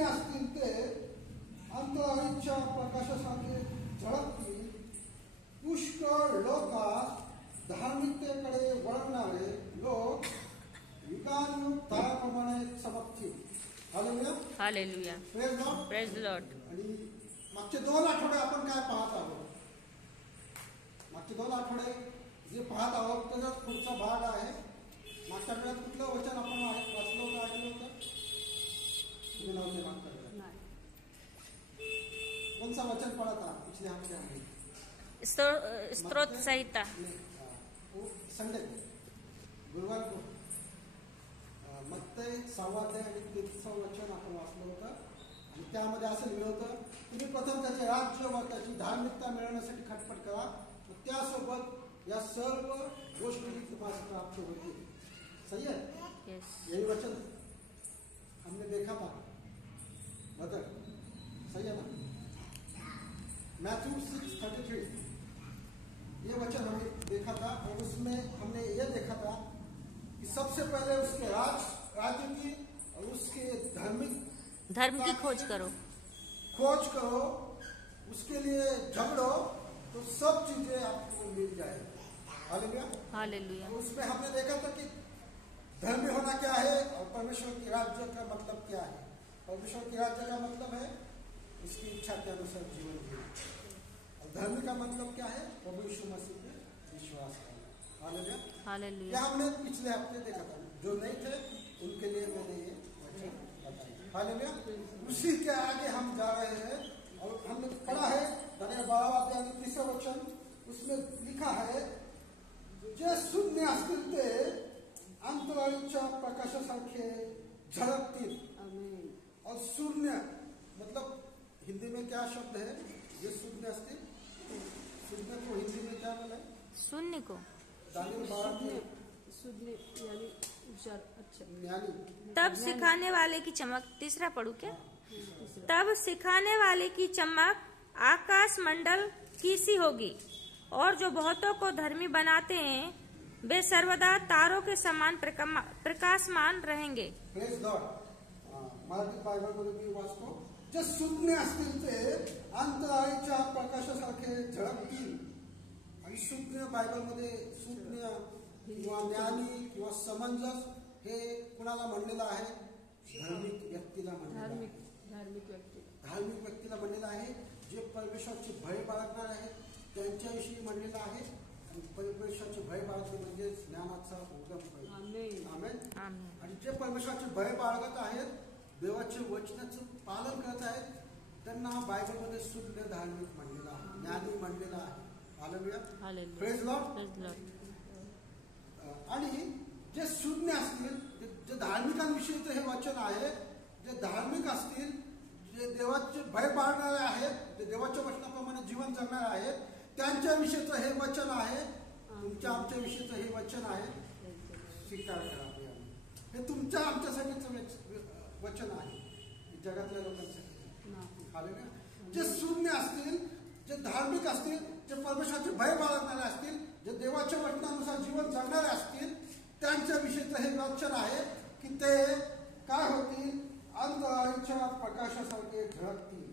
शून्य असतील ते अंतराळीच्या प्रकाशासारखे झळकतील. पुष्कळ लोकात धार्मिकतेकडे वळणारे लोक युगानुयुग ताराप्रमाणे चमकतील. Hallelujah, hallelujah, praise the lord. आणि मागचे 2 आठवडे आपण काय पाहत आहोत? मागचे 2 आठवडे जे पाहत आहोत त्याचा पुढचा भाग आहे. मागच्या वेळेत कुठलं वचन आपण वाचलं होतं, ऐकलं होतं? नव्हते मागच्या वेळेत. कौन सा वचन पढ़ा था पिछले हफ्ते हमने? स्त्रोत संहिता. संडे को, गुरुवार को मत्तई 6 अध्याय आणि 33 वचन आपण वाचलं होतं. आणि त्यामध्ये असं लिहिलं होतं, तुम्ही प्रथम त्याचे राज्य व त्याची धार्मिकता मिळवण्यासाठी खटपट करा, व त्यासोबत या सर्व गोष्टी तुम्हाला प्राप्त होतील. सही है? यही वचन हमने देखा था. बदल सही है ना? मैथ्यू 6:33 ये वचन हमने देखा था. और उसमें हमने ये देखा था कि सबसे पहले उसके राज्य की और उसके धर्म की खोज करो, उसके लिए झगड़ो, तो सब चीजें आपको मिल जाएगी. Hallelujah, hallelujah. उसमें हमने देखा था कि धर्मी होना क्या है और परमेश्वर के राज्य का मतलब क्या है. परमेश्वर के राज्य का मतलब है उसकी इच्छा के अनुसार जीवन जीना. और धर्म का मतलब क्या है? प्रभु यीशु मसीह पे विश्वास करना. Hallelujah, hallelujah. यह हमने पिछले हफ्ते देखा था. जो नहीं थे उनके लिए मैंने ये वचन बताया. हालेलुया. उसी के आगे हम जा रहे हैं और हमने पढ़ा है Daniel 12 अध्याय 30 वचन. उसमें लिखा है, जे शून्य असतील ते अंतराळीच्या प्रकाशासारखे झळकतील. और शून्य मतलब हिंदी में क्या शब्द है? ये शून्य असतील. शून्य को हिंदी में क्या बोला है? शून्य को दानियल 12 शून्य यानी अच्छा. तब सिखाने वाले की चमक. तीसरा पढ़ू क्या? तब सिखाने वाले की चमक आकाश मंडल की सी होगी, और जो बहुतों को धर्मी बनाते हैं वे सर्वदा तारों के समान प्रकाशमान रहेंगे. Praise God. मराठी बायबलमध्ये मी वाचतो, जे शून्य असतील ते अंतराळीच्या प्रकाशासारखे झळकतील. आणि शून्य बायबलमध्ये शून्य किंवा ज्ञानी किंवा समंजस हे कुणाला म्हणलेलं आहे? धार्मिक व्यक्तीला म्हणलेलं आहे. धार्मिक व्यक्तीला म्हणलेलं आहे. जे परमेश्वराचे भय बाळगणार आहेत त्यांच्याविषयी म्हणलेलं आहे. आणि परमेश्वराचे भय बाळगणे म्हणजे ज्ञानाचा उगम. आमेन. आणि जे परमेश्वराचे भय बाळगत आहेत, देवाचे वचनाचं पालन करत आहेत, त्यांना बायबलमध्ये शून्य धार्मिक म्हणलेला आहे, ज्ञानी म्हणलेला आहे. Hallelujah, praise Lord. आणि जे शून्य असतील, जे धार्मिकांविषयीचं हे वचन आहे, जे धार्मिक असतील, जे देवाचे भय बाळगणारे आहेत, जे देवाच्या वचनाप्रमाणे जीवन जगणारे आहेत, त्यांच्याविषयीचं हे वचन आहे. तुमच्या आमच्या विषयीचं हे वचन आहे. स्वीकार करा. हे तुमच्या आमच्यासाठीचं वचन आहे, जगातल्या लोकांसाठी. हालेलुया. जे शून्य असतील, जे धार्मिक असतील, जे परमेश्वराचे भय बाळगणारे असतील, जे देवाच्या वचनानुसार जीवन जगणारे असतील, त्यांच्याविषयीचं हे वचन आहे की ते काय होतील? अंतराळीच्या प्रकाशासारखे झळकतील.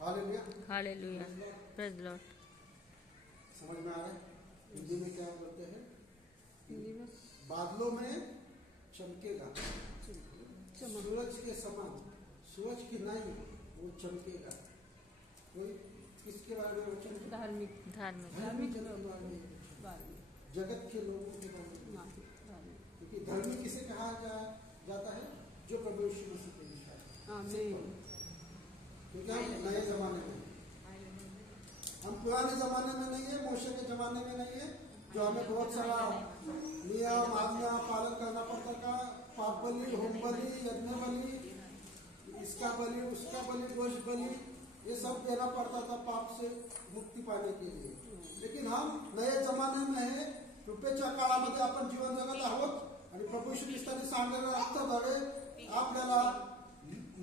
Hallelujah, hallelujah. Praise lord. समझ में आ रहा है? हिंदी में क्या बोलते हैं? हिंदी में बादलों में चमकेगा, सूरज के समान. सूरज की नहीं, वो चमकेगा. कोई किसके बारे में वचन? धार्मिक. जगत के लोगों के बारे में. क्योंकि धर्मी किसे कहा जाता है? जो प्रभु यीशु मसीह पे विश्वास. क्योंकि हम नए जमाने में, हम पुराने जमाने में नहीं है, मोशे के जमाने में नहीं है, जो हमें बहुत सारा नियम आज्ञा पालन करना पड़ता था. पाप बलि, होम बलि, यज्ञ बलि, इसका बलि, उसका बलि, दोष बलि, ये सब देना पड़ता था पाप से मुक्ति पाने के लिए. लेकिन हम नए जमाने में है. कृपेच्या काळामध्ये आपण जीवन जगत आहोत. आणि प्रभू येशू ख्रिस्ताने सांगलेलं रक्ताद्वारे आपल्याला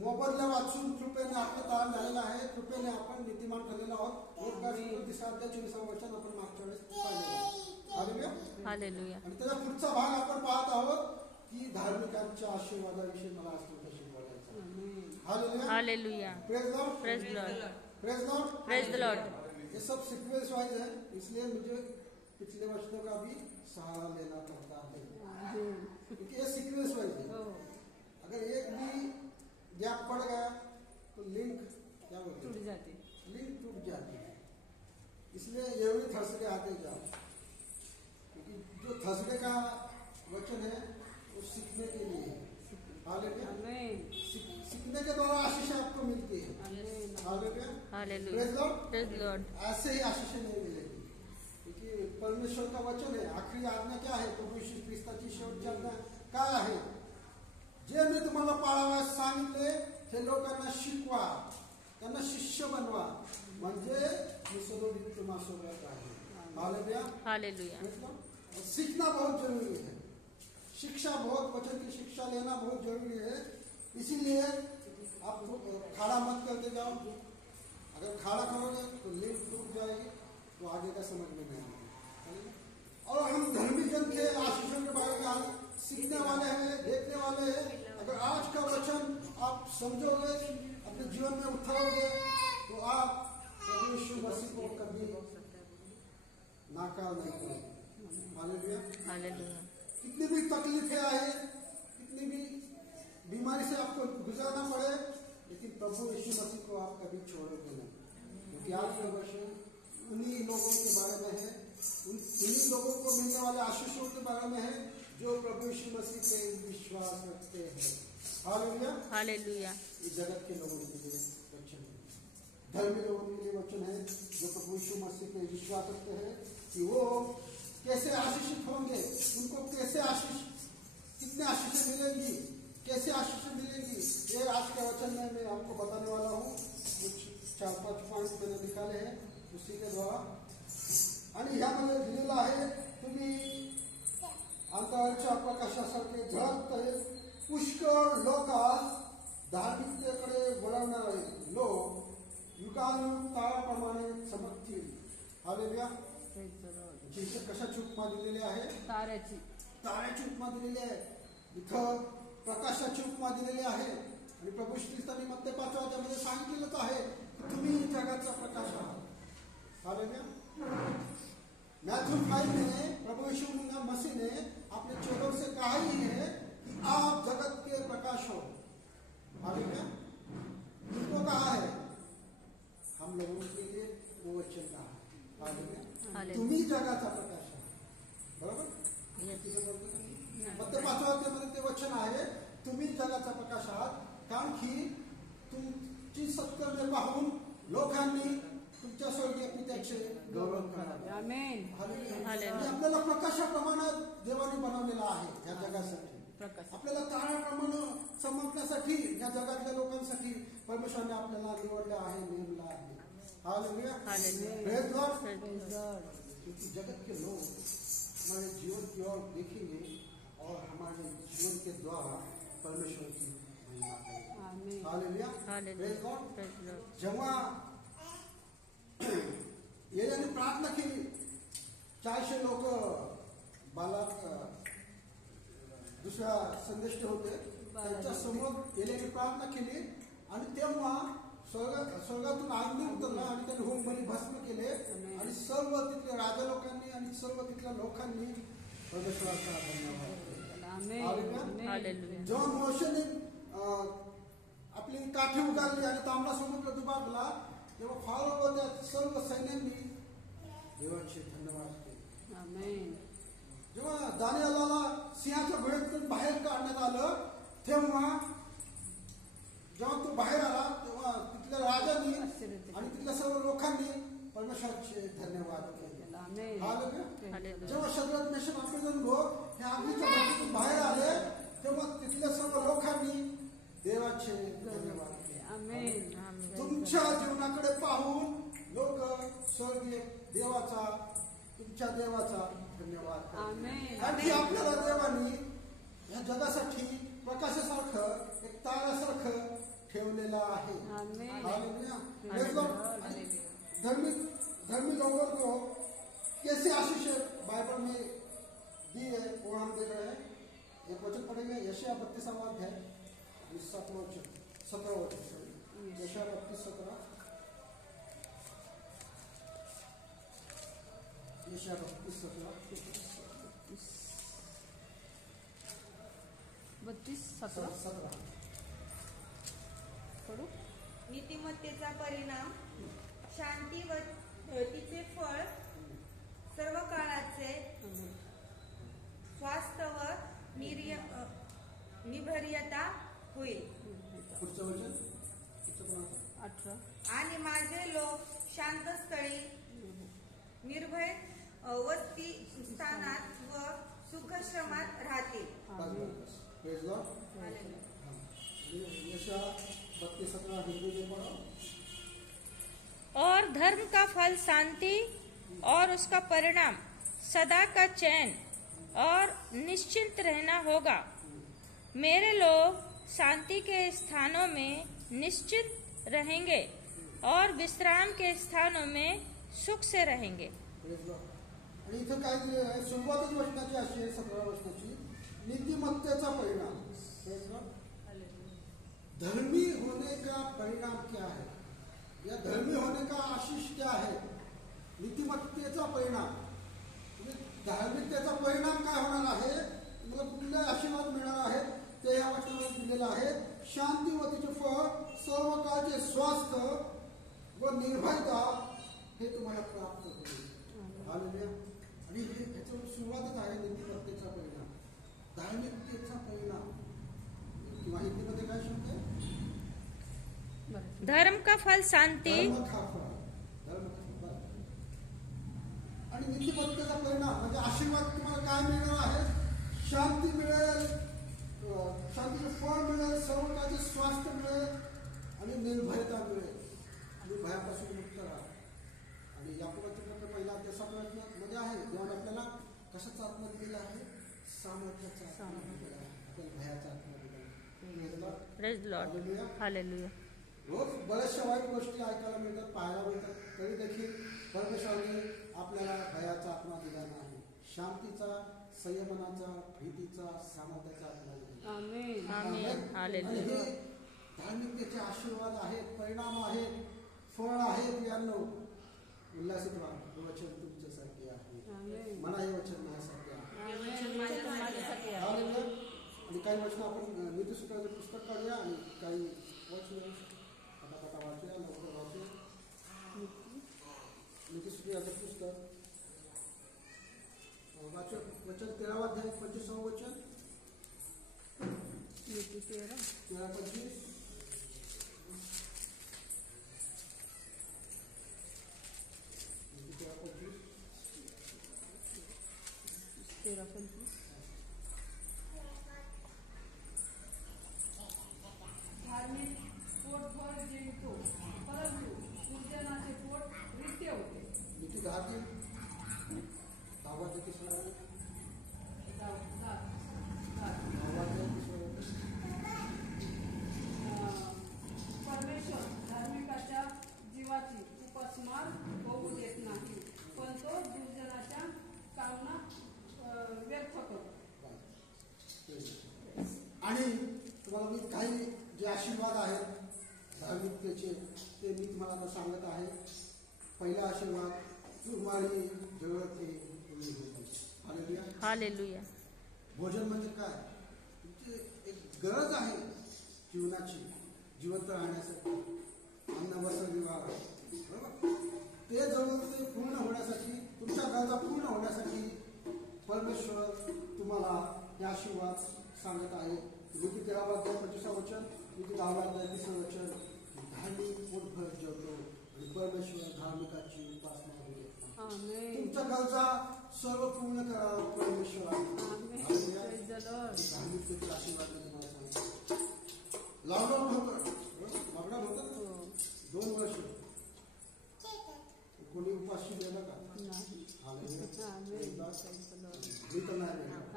मोबदला वाचून कृपेने आपलं तारण झालेलं आहे. कृपेने आपण नीतिमान ठरलेलो आहोत. 3:24 वचन आपण मागच्या वेळेस पाहिलेलं. हालेलुया. आणि त्याचा पुढचा भाग आपण पाहत आहोत की धार्मिकांच्या आशीर्वादाविषयी मला आज तुमच्याशी बोलायचं. Hallelujah, praise Lord, praise Lord, praise Lord, praise the Lord. ये सब सीक्वेंस वाइज है, इसलिए मुझे पिछले वचनों का भी सहारा लेना पड़ता है, क्योंकि ये सीक्वेंस वाइज है। अगर एक भी गैप पड़ गया तो लिंक क्या बोलते हैं, टूट जाती, लिंक टूट जाती है। इसलिए ये भी थर्सडे आते जाओ, क्योंकि जो थर्सडे का वचन है वो सीखने के लिए है। हालेलुया, सीखने के द्वारा आशीष आपको मिलती है। Hallelujah, praise Lord, praise Lord. ऐसे ही आशीष नहीं मिलेगी, क्योंकि परमेश्वर का वचन है। आखिरी आज्ञा क्या है? प्रभू यीशु ख्रिस्ताची शेवटची आज्ञा काय आहे? जे मी तुम्हाला पाळावयास सांगितले ते लोकांना शिकवा, त्यांना शिष्य बनवा, म्हणजे मी सर्वविध तुम्हासोबत आहे। Hallelujah, hallelujah. सीखना बहुत जरूरी है, शिक्षा बहुत, वचन की शिक्षा लेना बहुत जरूरी है। इसीलिए आप खाड़ा मत करते जाओ। अगर खाड़ा करोगे तो लिंक टूट जाएगी, तो आगे का समझ में नहीं आएगा। और हम धर्मी जन के आशीषों के बारे में सीखने वाले हैं, देखने वाले हैं। अगर आज का वचन आप समझोगे, अपने जीवन में उठाओगे, तो आप प्रभु यीशु मसीह को कभी नाकार नहीं करोगे। Hallelujah, hallelujah. कितनी भी तकलीफें आए, कितनी भी बीमारी से आपको गुजरना पड़े, लेकिन प्रभु यीशु मसीह को आप कभी छोड़ोगे नहीं, क्योंकि आज का वचन उन्हीं लोगों के बारे में है, उन्हीं लोगों को मिलने वाले आशीषों के बारे में है जो प्रभु यीशु मसीह पे विश्वास रखते हैं। Hallelujah, hallelujah. ये जगत के लोगों के लिए वचन है, धर्मी लोगों के लिए वचन है जो प्रभु यीशु मसीह पे विश्वास रखते हैं कि वो कैसे आशीषित होंगे, उनको कैसे आशीष, कितने आशीष मिलेंगी, कैसे आशीष मिलेगी, ये आज के वचन में मैं आपको बताने वाला हूँ। कुछ 4-5 पॉइंट मैंने निकाले हैं उसी के द्वारा, आणि ह्यामध्ये दिलेलं आहे, तुम्ही अंतराळच्या प्रकाशासारखे झळकते पुष्कळ लोकांस धार्मिकतेकडे वळवणारे लोक युगानुयुग ताराप्रमाणे चमकतील। हालेलुया, जिथे कशाची उपमा दिलेली आहे? ताऱ्याची, ताऱ्याची उपमा दिलेली आहे, इथं प्रकाशाची उपमा दिलेली आहे। आणि प्रभू ख्रिस्तांनी मत्ते 5 अध्यायामध्ये सांगितलेलंच आहे की तुम्ही जगाचा प्रकाश आहात। हालेलुया, मैथ्यू 5 में प्रभु यीशु मसीह ने अपने चेलों से कहा ही है कि आप जगत के प्रकाश हो। हालेलुया, किसको कहा है? हम लोगों के लिए वो वचन कहा है। हालेलुया, तुम्ही जगाचा प्रकाश आहात, बरोबर? मत्ते 5 अध्यायामध्ये ते वचन आहे, तुम्ही जगाचा प्रकाश आहात, कारण की तुमची सत्कर्मे पाहून लोकांनी तुमच्या स्वर्गीय पित्याचे गौरव करावे। आमेन, हालेलुया, आपल्याला प्रकाशाप्रमाणे देवाने बनवलेला आहे या जगासाठी। आपल्याला ताऱ्याप्रमाणे चमकण्यासाठी या जगातल्या लोकांसाठी परमेश्वराने आपल्याला निवडले आहे, नेमलं आहे। Hallelujah, praise Lord. क्योंकि जगत के लोग हमारे जीवन की ओर देखेंगे और हमारे जीवन के द्वारा परमेश्वर की महिमा करेंगे। Hallelujah, praise Lord. जेव्हा एलियाने प्रार्थना केली, 400 लोक बालाक दुसऱ्या संदेष्ट होते, त्यांच्या समोर एलियाने प्रार्थना केली आणि तेव्हा स्वर्गातून अग्नी उतरला आणि त्याने होम बली भस्म केले आणि सर्व तिथल्या राजा लोकांनी आणि सर्व तिथल्या लोकांनी परमेश्वराचा धन्यवाद केला। जेव्हा मोशेने आपली काठी उगारली आणि तांबडा समुद्र दुभागला, तेव्हा फारो व त्या सर्व सैन्यांनी देवाचे धन्यवाद केले। जेव्हा दानिएलला सिंहाच्या गुहेतून बाहेर काढण्यात आलं, तेव्हा जेव्हा तो बाहेर आला तेव्हा तिथल्या राजांनी आणि तिथल्या सर्व लोकांनी परमेश्वराचे धन्यवाद केले। हालेलुया, जेव्हा शद्रक मेशक अबेदnego हे अग्नीच्या भट्टीतून बाहेर आले, तेव्हा तिथल्या सर्व लोकांनी देवाचे धन्यवाद केले। तुमच्या जीवनाकडे पाहून लोक स्वर्गीय देवाचा, तुमच्या देवाचा धन्यवाद करतात। आणि आपल्याला देवानी या जगासाठी प्रकाशासारखं, एक ताऱ्यासारखं ठेवलेलं आहे। हालेलुया, धर्मी लोगों को कैसे आशीष बाइबल में दी है वो हम देख रहे हैं। एक वचन पढ़ेंगे, यशायाह 32वां अध्याय 7वां वचन। 17 वचन यशाया 32:17 यशाया 32:17 32:17 पढू. नीतिमत्तेचा परिणाम शांती व तिचे फळ सर्व काळाचे स्वास्थ्य व निर्भयता होईल. पुढचं वचन 18 आणि माझे लोक शांत स्थळी निर्भय वस्ती स्थानात व सुखश्रमात राहतील. Praise lord. यशाया 32:17 हिंदी में पढ़ो. और धर्म का फल शांति और उसका परिणाम सदा का चैन और निश्चिंत रहना होगा. मेरे लोग शांति के स्थानों में निश्चित रहेंगे और विश्राम के स्थानों में सुख से रहेंगे. आणि इथं काय दिलेलं आहे, सुरुवातच वचनाची अशी आहे 17 वचनाची, नीतिमत्तेचा परिणाम. धर्मी होने का परिणाम क्या है, या धर्मी होने का आशीष क्या है. नीतिमत्तेचा परिणाम म्हणजे धार्मिकतेचा परिणाम काय होणार आहे, मला कुठले आशीर्वाद मिळणार आहेत ते या वचनामध्ये दिलेलं आहे. शांती व तिचे फळ सर्व काळचे स्वास्थ्य व निर्भयता हे तुम्हाला प्राप्त होईल. हालेलुया. आणि हे ह्याच्यावर सुरुवातच आहे नीतिमत्तेचा परिणाम, धार्मिकतेचा परिणाम. किंवा हिंदीमध्ये काय शब्द आहे, धर्म का फल शांति धर्म का फळ. आणि नीतिमत्तेचा परिणाम म्हणजे आशीर्वाद तुम्हाला काय मिळणार आहे, शांती मिळेल, शांतीचे फळ मिळेल, सर्व काळचे स्वास्थ्य मिळेल आणि निर्भयता मिळेल आणि भयापासून मुक्त राहा. आणि यापुढे पहिला अध्याय मध्ये आहे जेव्हा आपल्याला कशाचा आत्मा दिलेला आहे, सामर्थ्याचा आत्मा दिलेला आहे, आपल्याला भयाचा आत्मा दिलेला आहे. Praise Lord. हालेलुया. रोज बऱ्याचशा वाईट गोष्टी ऐकायला मिळतात, पाहायला मिळतात, तरी देखील परमेश्वराने आपल्याला भयाचा आत्मा दिला नाही, शांतीचा, संयमनाचा, भीतीचा, सामर्थ्याचा आत्मा दिला. आमेन. आमेन. हालेलुया. हे धार्मिकतेचे आशीर्वाद आहेत, परिणाम आहेत, फळ आहेत. यांनो उल्हासित व्हा, हे वचन तुमच्यासाठी आहे. म्हणा हे वचन माझ्यासाठी आहे. आणि काही वचन आपण नीतिसूत्राचं पुस्तक काढूया आणि काही वचन पटापटा वाचूया, लवकर वाचूया. नीतिसूत्राचं पुस्तक वाचू. वचन 13 अध्याय 25 वचन. 13:25. धार्मिक पोटभर जेवतो, परंतु दुर्जनाचे पोट रित्य होते. नीती 10 परमेश्वर धार्मिकाच्या जीवाची उपासमार होऊ देत नाही, पण तो दुर्जनाच्या कामना व्यर्थ करतो. आणि तुम्हाला मी काही जे आशीर्वाद आहेत धार्मिकतेचे ते मी तुम्हाला आता सांगत आहे. पहिला आशीर्वाद, तुम्हारी जगत हे तुम्ही होते. हालेलुया. हालेलुया. भोजन म्हणजे काय, तुमची एक गरज आहे जीवनाची, जिवंत राहण्यासाठी. अन्न, वस्त्र, निवारा, बरोबर. ते जवळ ते पूर्ण होण्यासाठी, तुमच्या गरजा पूर्ण होण्यासाठी परमेश्वर तुम्हाला हे आशीर्वाद सांगत आहे. नीती 13 अध्याय 25 वचन, नीती 10 अध्याय 30 वचन. धार्मिक पोटभर जेवतो आणि परमेश्वर धार्मिकाची उपासना होते. तुमच्या गरजा सर्व पूर्ण करा परमेश्वराने. धार्मिकतेचे आशीर्वाद मी तुम्हाला सांगतो. लॉकडाऊन होतं, 2 वर्ष कोणी उपाशी गेलं का? मी तर नाही गेलो.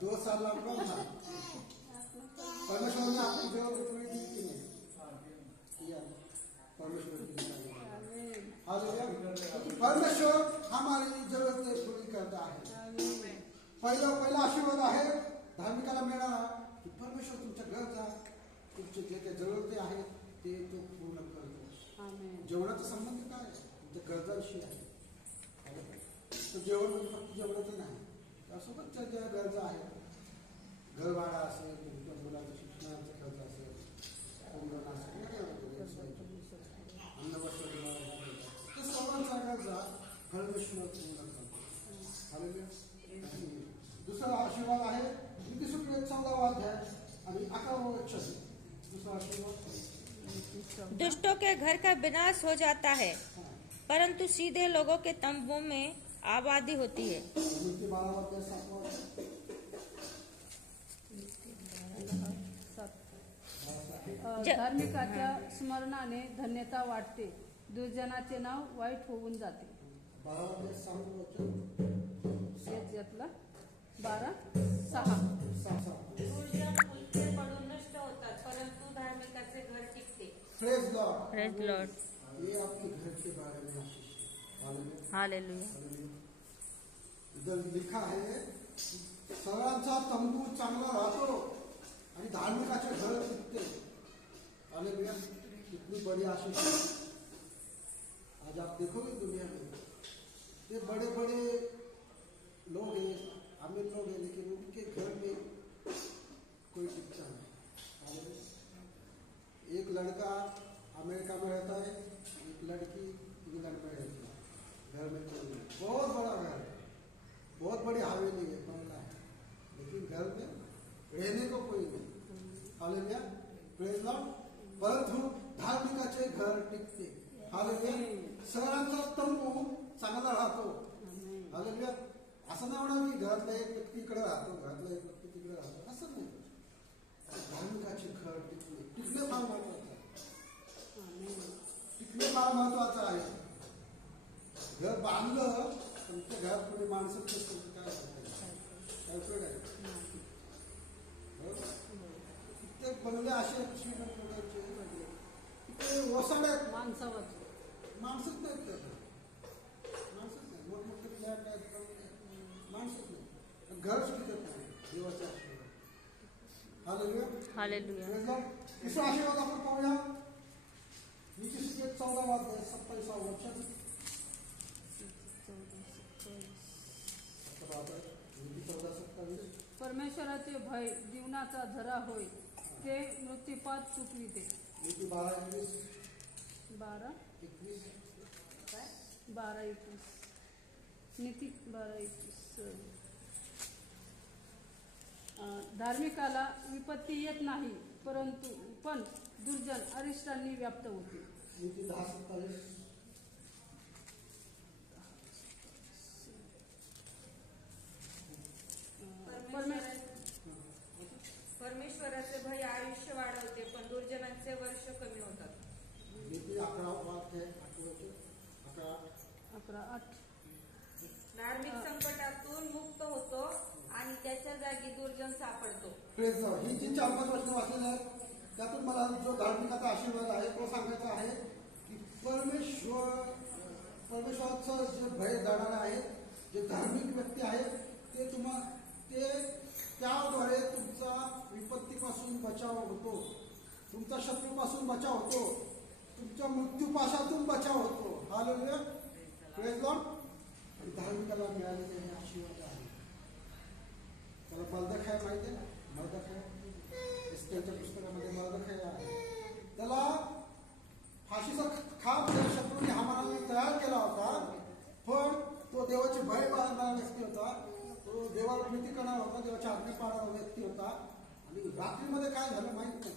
2 साल लॉकडाऊन झालं. परमेश्वराने आपली जवळ दिली की नाही? परमेश्वर हमारी जरूरतें पूरी करता है. पहिला आशीर्वाद आहे धार्मिकाला मिळणारा की परमेश्वर तुमच्या गरजा तुमचे जे काही जरूरते आहेत ते तो पूर्ण करतो. आमेन. जेवणाचा संबंध काय आहे? तुमच्या गरजांशी आहे. तर जेवण म्हणजे फक्त जेवणाचं नाही, त्यासोबतच्या ज्या गरजा आहेत, घरभाडा असेल, तुमच्या मुलाच्या शिक्षणाचा खर्च असेल, कुंडन असेल, अन्न वस्त्र ते सर्वांचा गरजा परमेश्वर पूर्ण करतो. दुसरा आशीर्वाद आहे नीतिसूत्र 14 अध्याय आणि 11 वचन. दूसरा आशीर्वाद, दुष्टों के घर का विनाश हो जाता है, परंतु सीधे लोगों के तंबू में आबादी होती है. नीति 12 अध्याय 7 वचन. धार्मिकाच्या स्मरणाने धन्यता वाटते, दुर्जनाचे नाव वाईट होऊन जाते. 12 अध्याय 6 वचन. यातला 12:6. दुर्जन उलटे पडून नष्ट होतात, परंतु धार्मिकाचे घर टिकते. Praise Lord. Praise Lord. ये आपके घर के बारे में आशीष है. हालेलुया. इधर लिखा है सर्वांचा तंबू चांगला राहतो आणि धार्मिकाचे घर टिकते. हालेलुया. कितनी बड़ी आशीष है. आज आप देखोगे दुनिया में ये बड़े बड़े लोग हैं, अमीर लोग हैं, लेकिन उनके घर में कोई टिकता नहीं. एक लड़का अमेरिका में रहता है, एक लड़की इंग्लैंड में रहती है. घर में कोई नहीं. बहुत बड़ा घर है, बहुत बड़ी हवेली है, बंगला है, लेकिन घर में रहने को कोई नहीं. हालेलुया. Praise Lord. परंतु धार्मिकाचे घर टिकते. हालेलुया. सर्वांचा तंबू चांगला राहतो. हालेलुया. असं नाही होणार की घरातला एक व्यक्ती इकडे राहतो, घरातला एक व्यक्ती तिकडे राहतो, असं नाही. धार्मिकाचे घर टिकणे, टिकणे फार महत्वाचं आहे. टिकणे फार महत्वाचं आहे. घर बांधलं, तुमच्या घरात कोणी माणसं नसतील तर काय उपयोग आहे? कित्येक बंगले असे श्रीमंतांचे ते ओसाड्यात माणसावर माणसंच नाहीत. त्याचं माणसंच नाही. मोठमोठे फ्लॅट आहेत, माणसंच नाही. घरच टिकत नाही. देवाचा आशीर्वाद. हालेलुया. हालेलुया. दुसरा आशीर्वाद आपण पाहूया. नीतिसूत्र 14 अध्याय 27 वचन. नीति 14:27. परमेश्वराचे भय जीवनाचा झरा होय, ते मृत्यूपात चुकविते. नीति 12:21. 12:21. नीती 12:21. धार्मिकाला विपत्ती येत नाही, पण दुर्जन अरिष्टांनी व्याप्त होते. नीति 10:27. परमेश्वराचे भय आयुष्य वाढवते, पण दुर्जनांचे वर्ष कमी होतात. नीति 11:8. धार्मिक संकटातून मुक्त होतो आणि त्याच्या जागी दुर्जन सापडतो. Praise Lord. ही जी 4-5 वचनं वाचलेली आहेत त्यातून मला जो धार्मिकाचा आशीर्वाद आहे तो सांगायचा आहे की परमेश्वराचं जे भय जाणारे आहेत, जे धार्मिक व्यक्ती आहेत, ते त्याद्वारे तुमचा विपत्तीपासून बचाव होतो, तुमचा शत्रूपासून बचाव होतो, तुमच्या मृत्यूपाशातून बचाव होतो. हालेलुया. Praise Lord. आणि धार्मिकाला मिळालेले हे आशीर्वाद आहे. त्याला मर्दखाय माहिती आहे ना? मर्दखाय एस्तेरच्या पुस्तकामध्ये मर्दखाय आहे. त्याला फाशीचा खांब त्या शत्रूने हामानाने तयार केला होता, पण तो देवाचे भय बाळगणारा व्यक्ती होता, तो देवाला प्रीती करणारा होता, देवाच्या आज्ञा पाळणारा व्यक्ती होता. आणि रात्रीमध्ये काय झालं माहित नाही.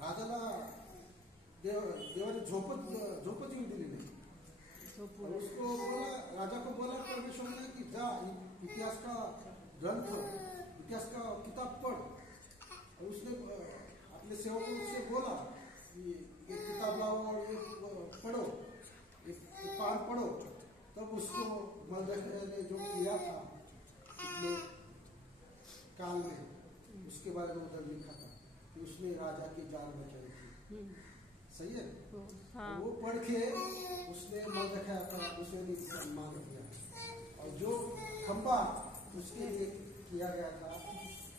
राजाला देवाने झोपच येऊ दिली नाही. उसको बोला, राजा को बोला परमेश्वर ने कि जा इतिहास का ग्रंथ, इतिहास का किताब पढ़. और उसने अपने सेवकों से बोला कि एक किताब लाओ और ये पढ़ो, एक पान पढ़ो. तब उसको मर्दखाय ने जो किया था पिछले काल में, उसके बारे में उधर लिखा था कि उसने राजा की जान बचाई थी. सही है. हाँ. वो पढ़ के उसने मर्दखाय का उसे सम्मान किया. और जो खंबा उसके लिए किया गया था,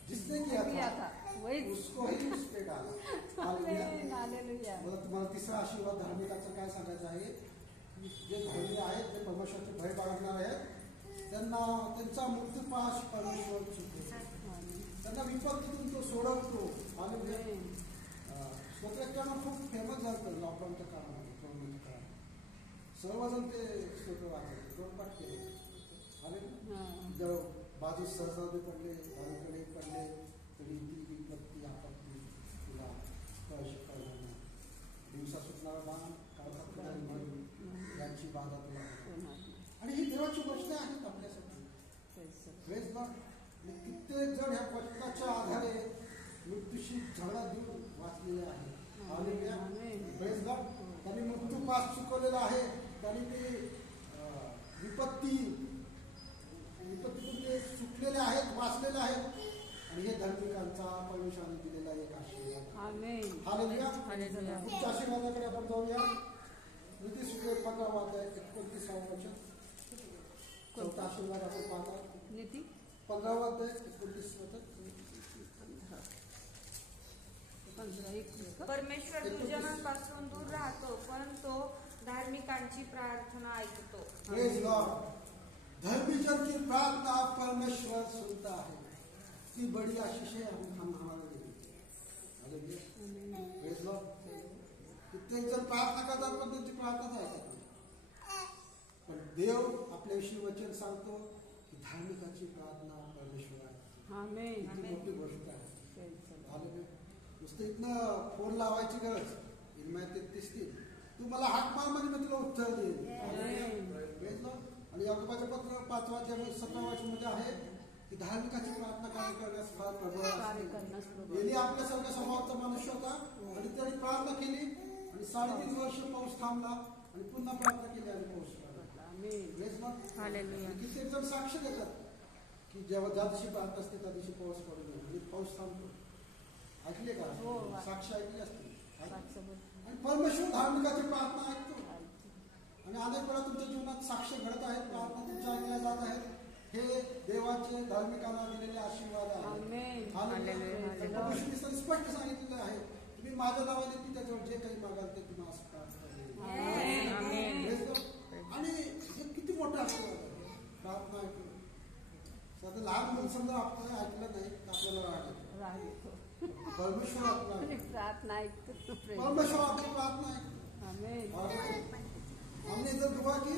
जिसने किया था वही उसको ही उस पे डाला। हालेलुया। हालेलुया। मला तुम्हाला तिसरा आशीर्वाद धार्मिकाचं काय सांगायचं आहे, जे धर्मी आहेत, जे परमेश्वराचे भय बाळगणार आहेत, त्यांना त्यांचा मृत्यूपाश परमेश्वर चुकवतो, त्यांना विपत्तीतून तो सोडवतो. हालेलुया. स्तोत्रकरणं खूप फेमस झालं लॉकडाऊनच्या काळामध्ये, कोरोनाच्या काळात सर्वजण ते स्तोत्र वाचायचे, तोंडपाठ केले. हालेलुया. जर बाजू सहजादी पडले, बाजूकडे पडले तरी ती विपत्ती आपत्ती तुला स्पर्श करणार नाही. दिवसा सुटणारा बाण, काळात मरून यांची बाधा तुला होणार. आणि ही देवाची वचने आहेत आपल्यासाठी. Praise Lord. कित्येक जण ह्या वचनाच्या आधारे मृत्यूशी झगडा देऊन वाचलेले आहेत. हालेलुया. Praise Lord. त्यांनी मृत्यूपास चुकवलेला आहे, त्यांनी ते विपत्तीतून ते सुटलेले आहेत, वाचलेले आहेत. आणि हे धार्मिकांचा परमेश्वराने दिलेला एक आशीर्वाद. हालेलुया. पुढच्या आशीर्वादाकडे आपण जाऊया. नीतिसूत्रे 15 अध्याय 29 वचन. चौथा आशीर्वाद आपण पाहता. नीती 15 अध्याय 29 वचन. परमेश्वर दुर्जनांपासून दूर राहतो, पण तो धार्मिकांची प्रार्थना ऐकतो. Praise Lord. धर्मीजन की प्रार्थना परमेश्वर सुनता है. ती बड़ी आशीष है हम हमारे लिए. Praise Lord. कित्येक जण प्रार्थना करतात पण त्यांची प्रार्थना ऐकत नाही. पण देव आपल्याविषयी वचन सांगतो की धार्मिकाची प्रार्थना परमेश्वर आहे. किती मोठी गोष्ट आहे. नुसतं इथनं फोन लावायची गरज. इनमाय 33 तू मला हाक मार म्हणजे मी तुला उत्तर देईन. Praise Lord. आणि याकोबाचे पत्र 5 अध्याय 17 वचनामध्ये आहे की धार्मिकाची प्रार्थना कार्य करण्यास फार प्रबळ असते. एली आपल्यासारख्या स्वभावाचा मनुष्य होता आणि त्याने प्रार्थना केली आणि 3.5 वर्ष पाऊस थांबला आणि पुन्हा प्रार्थना केली आणि पाऊस पडला. कित्येक जण साक्ष देतात की जेव्हा ज्या दिवशी प्रार्थना असते त्या दिवशी पाऊस पडतो आणि पाऊस थांबतो. ऐकले का? साक्ष ऐकले असते. आणि परमेश्वर धार्मिकाची प्रार्थना ऐकतो. आणि अनेक वेळा तुमच्या जीवनात साक्ष घडत आहेत, प्रार्थना तुमच्या ऐकल्या जात आहेत. हे देवाचे धार्मिकांना दिलेले आशीर्वाद आहेत. परमेश्वराने स्पष्ट सांगितलेलं आहे तुम्ही माझ्या नावाने ती त्याच्यावर जे काही मागाल ते तुम्हाला प्रार्थना. आणि हे किती मोठं आशीर्वाद आहे प्रार्थना ऐकून. साधं लहान मुलं समजा आपण ऐकलं नाही तर आपल्याला राग येतो. परमेश्वर आपला प्रार्थना ऐकतो. परमेश्वर आपली प्रार्थना ऐकतो. हमने इधर दुआ की,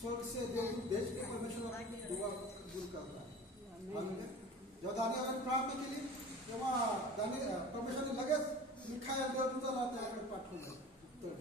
स्वर्ग से देवदूत भेज के परमेश्वर दुआ दूर करता है. जेव्हा दानियाने प्रार्थना केली तेव्हा परमेश्वराने लगेच मिखाएल देवदूताला त्याकडे पाठवलं उत्तर.